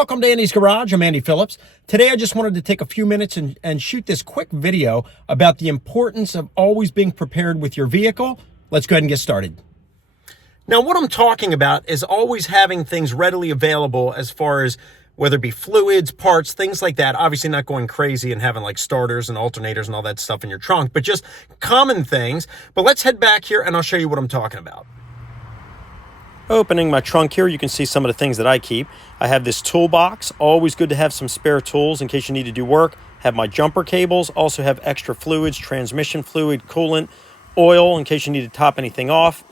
Welcome to Andy's Garage. I'm Andy Phillips. Today I just wanted to take a few minutes and shoot this quick video about the importance of always being prepared with your vehicle. Let's go ahead and get started. Now, what I'm talking about is always having things readily available as far as whether it be fluids, parts, things like that. Obviously not going crazy and having like starters and alternators and all that stuff in your trunk, but just common things. But let's head back here and I'll show you what I'm talking about. Opening my trunk here, you can see some of the things that I keep. I have this toolbox, always good to have some spare tools in case you need to do work. Have my jumper cables, also have extra fluids, transmission fluid, coolant, oil in case you need to top anything off.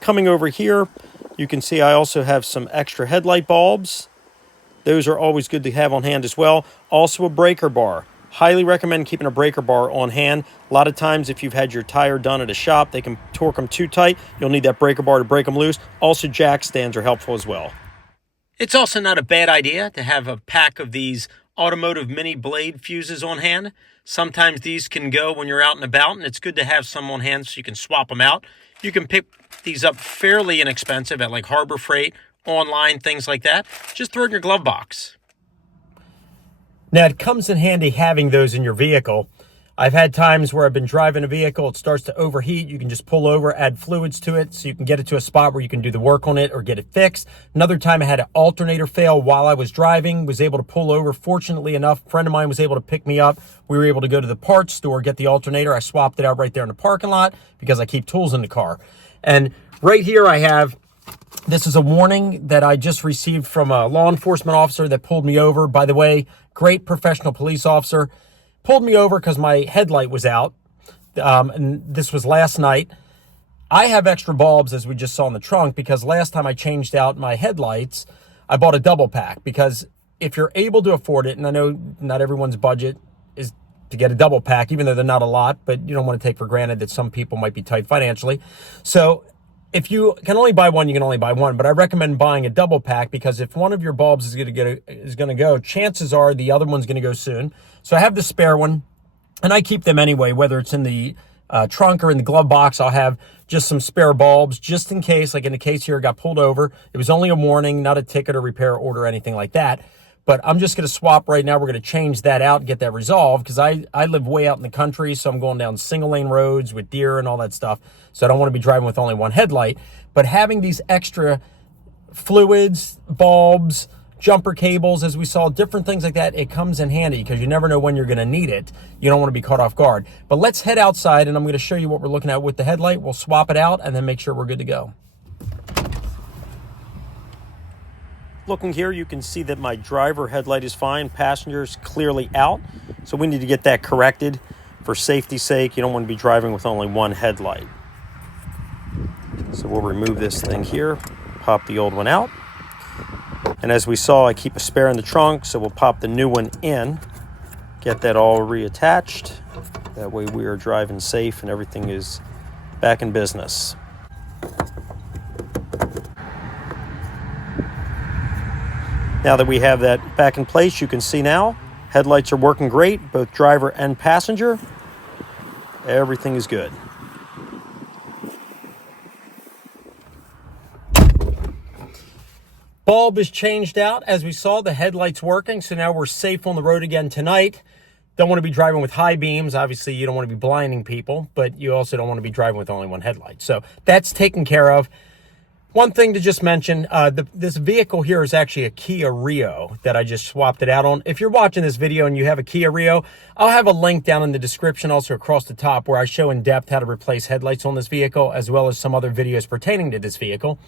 Coming over here, you can see I also have some extra headlight bulbs. Those are always good to have on hand as well. Also a breaker bar. Highly recommend keeping a breaker bar on hand. A lot of times if you've had your tire done at a shop, they can torque them too tight. You'll need that breaker bar to break them loose. Also jack stands are helpful as well. It's also not a bad idea to have a pack of these automotive mini blade fuses on hand. Sometimes these can go when you're out and about, and it's good to have some on hand so you can swap them out. You can pick these up fairly inexpensive at like Harbor Freight, online, things like that. Just throw it in your glove box. Now, it comes in handy having those in your vehicle. I've had times where I've been driving a vehicle, it starts to overheat. You can just pull over, add fluids to it so you can get it to a spot where you can do the work on it or get it fixed. Another time I had an alternator fail while I was driving, was able to pull over. Fortunately enough, a friend of mine was able to pick me up. We were able to go to the parts store, get the alternator. I swapped it out right there in the parking lot because I keep tools in the car. And right here I have, this is a warning that I just received from a law enforcement officer that pulled me over. By the way, great professional police officer. Pulled me over because my headlight was out. And this was last night. I have extra bulbs, as we just saw in the trunk, because last time I changed out my headlights, I bought a double pack. Because if you're able to afford it, and I know not everyone's budget is to get a double pack, even though they're not a lot, but you don't want to take for granted that some people might be tight financially. So if you can only buy one, you can only buy one. But I recommend buying a double pack because if one of your bulbs is going to go, chances are the other one's going to go soon. So I have the spare one, and I keep them anyway, whether it's in the trunk or in the glove box. I'll have just some spare bulbs just in case, like in the case here, I got pulled over. It was only a warning, not a ticket or repair order or anything like that. But I'm just going to swap right now. We're going to change that out and get that resolved because I live way out in the country, so I'm going down single lane roads with deer and all that stuff. So I don't want to be driving with only one headlight. But having these extra fluids, bulbs, jumper cables, as we saw, different things like that, it comes in handy because you never know when you're going to need it. You don't want to be caught off guard. But let's head outside, and I'm going to show you what we're looking at with the headlight. We'll swap it out and then make sure we're good to go. Looking here, you can see that my driver headlight is fine. Passenger's clearly out. So we need to get that corrected. For safety's sake, you don't want to be driving with only one headlight. So we'll remove this thing here, pop the old one out. And as we saw, I keep a spare in the trunk, so we'll pop the new one in, get that all reattached. That way we are driving safe and everything is back in business. Now that we have that back in place, you can see now, headlights are working great, both driver and passenger. Everything is good. Bulb is changed out. As we saw, the headlight's working, so now we're safe on the road again tonight. Don't want to be driving with high beams. Obviously, you don't want to be blinding people, but you also don't want to be driving with only one headlight. So that's taken care of. One thing to just mention, this vehicle here is actually a Kia Rio that I just swapped it out on. If you're watching this video and you have a Kia Rio, I'll have a link down in the description, also across the top, where I show in depth how to replace headlights on this vehicle, as well as some other videos pertaining to this vehicle.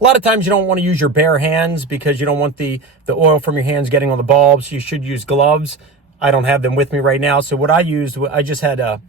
A lot of times you don't want to use your bare hands because you don't want the oil from your hands getting on the bulbs. You should use gloves. I don't have them with me right now. So what I used, I just had a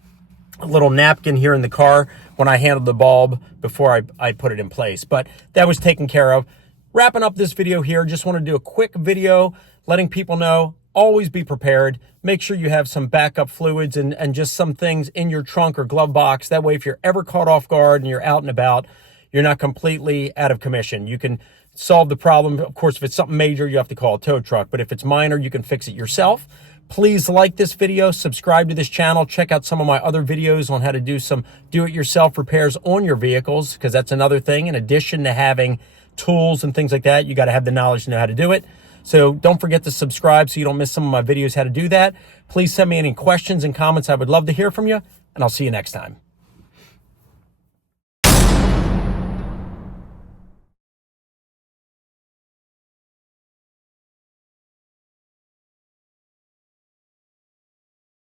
little napkin here in the car when I handled the bulb before I put it in place. But that was taken care of. Wrapping up this video here, just want to do a quick video letting people know, always be prepared. Make sure you have some backup fluids and just some things in your trunk or glove box. That way, if you're ever caught off guard and you're out and about, you're not completely out of commission. You can solve the problem. Of course, if it's something major, you have to call a tow truck. But if it's minor, you can fix it yourself. Please like this video, subscribe to this channel, check out some of my other videos on how to do some do-it-yourself repairs on your vehicles, because that's another thing. In addition to having tools and things like that, you got to have the knowledge to know how to do it. So don't forget to subscribe so you don't miss some of my videos how to do that. Please send me any questions and comments. I would love to hear from you, and I'll see you next time.